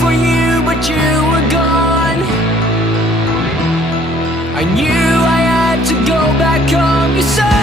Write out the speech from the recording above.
for you, but you were gone. I knew I had to go back home. You said